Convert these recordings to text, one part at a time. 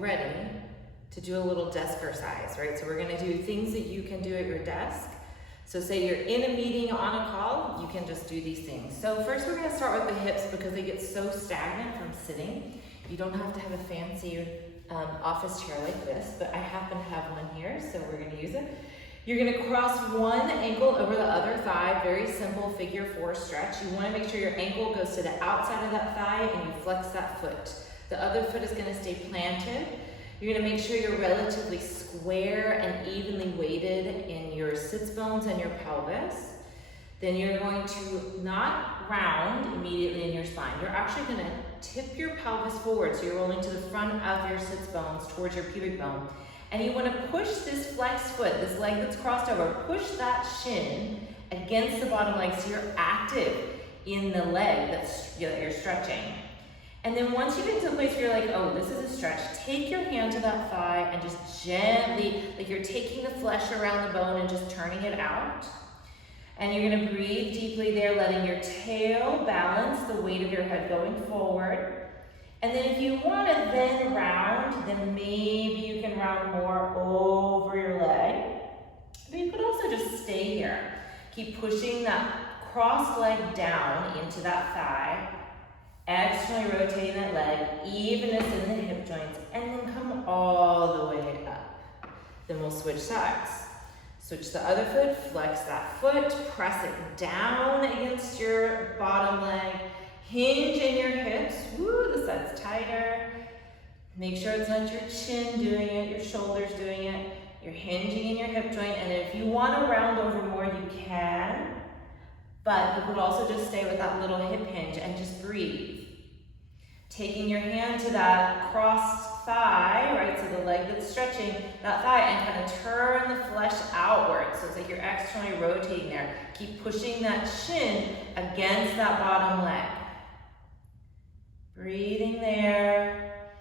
ready to do a little desk exercise, right? So we're gonna do things that you can do at your desk. So say you're in a meeting on a call, you can just do these things. So first we're gonna start with the hips because they get so stagnant from sitting. You don't have to have a fancy office chair like this, but I happen to have one here, so we're gonna use it. You're gonna cross one ankle over the other thigh, very simple figure 4 stretch. You wanna make sure your ankle goes to the outside of that thigh and you flex that foot. The other foot is gonna stay planted. You're gonna make sure you're relatively square and evenly weighted in your sits bones and your pelvis. Then you're going to not round immediately in your spine. You're actually gonna tip your pelvis forward, so you're rolling to the front of your sits bones towards your pubic bone. And you wanna push this flexed foot, this leg that's crossed over, push that shin against the bottom leg so you're active in the leg that you're stretching. And then once you get to a place where you're like, oh, this is a stretch, take your hand to that thigh and just gently, like you're taking the flesh around the bone and just turning it out. And you're gonna breathe deeply there, letting your tail balance the weight of your head going forward. And then if you wanna then round, then maybe you can round more over your leg. But you could also just stay here. Keep pushing that cross leg down into that thigh, externally rotating that leg, evenness in the hip joints, and then come all the way up. Then we'll switch sides. Switch the other foot, flex that foot, press it down against your bottom leg, hinge in your hips, woo, the side's tighter. Make sure it's not your chin doing it, your shoulders doing it. You're hinging in your hip joint, and if you want to round over more, you can, but you could also just stay with that little hip hinge and just breathe. Taking your hand to that crossed thigh, right, so the leg that's stretching that thigh, and kind of turn the flesh outward. So it's like you're externally rotating there. Keep pushing that shin against that bottom leg. Breathing there.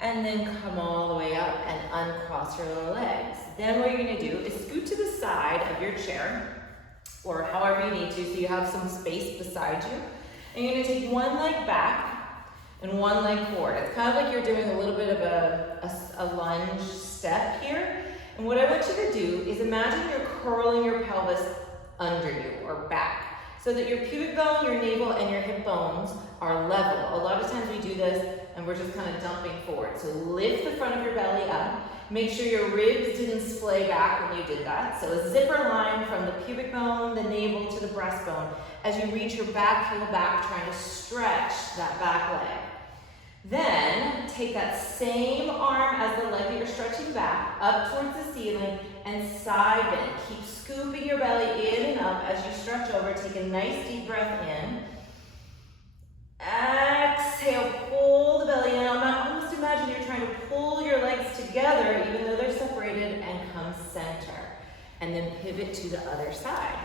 And then come all the way up and uncross your lower legs. Then what you're gonna do is scoot to the side of your chair, or however you need to, so you have some space beside you. And you're gonna take one leg back and one leg forward. It's kind of like you're doing a little bit of a lunge step here. And what I want you to do is imagine you're curling your pelvis under you or back so that your pubic bone, your navel, and your hip bones are level. A lot of times we do this and we're just kind of dumping forward. So lift the front of your belly up. Make sure your ribs didn't splay back when you did that. So a zipper line from the pubic bone, the navel, to the breastbone as you reach your back heel back, trying to stretch that back leg. Then take that same arm as the leg that you're stretching back up towards the ceiling and side bend. Keep scooping your belly in and up as you stretch over. Take a nice deep breath in. Exhale, pull the belly in. Almost imagine you're trying to pull your legs together even though they're separated, and come center. And then pivot to the other side.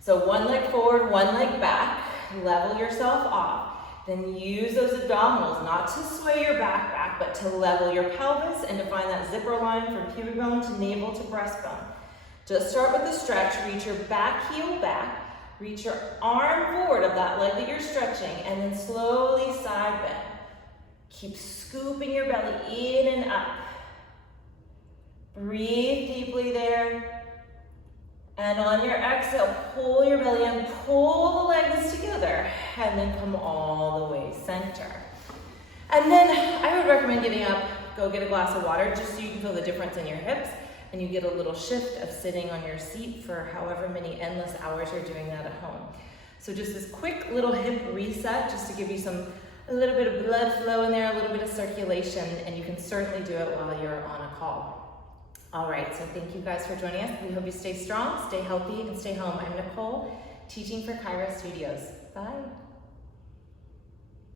So one leg forward, one leg back. Level yourself off. Then use those abdominals, not to sway your back, but to level your pelvis and to find that zipper line from pubic bone to navel to breastbone. Just start with the stretch, reach your back heel back, reach your arm forward of that leg that you're stretching, and then slowly side bend. Keep scooping your belly in and up. Breathe deeply there. And on your exhale, pull your belly in, pull the legs together, and then come all the way center. And then I would recommend getting up, go get a glass of water, just so you can feel the difference in your hips, and you get a little shift of sitting on your seat for however many endless hours you're doing that at home. So just this quick little hip reset, just to give you a little bit of blood flow in there, a little bit of circulation, and you can certainly do it while you're on a call. All right, so thank you guys for joining us. We hope you stay strong, stay healthy, and stay home. I'm Nicole, teaching for Kaira Studios. Bye.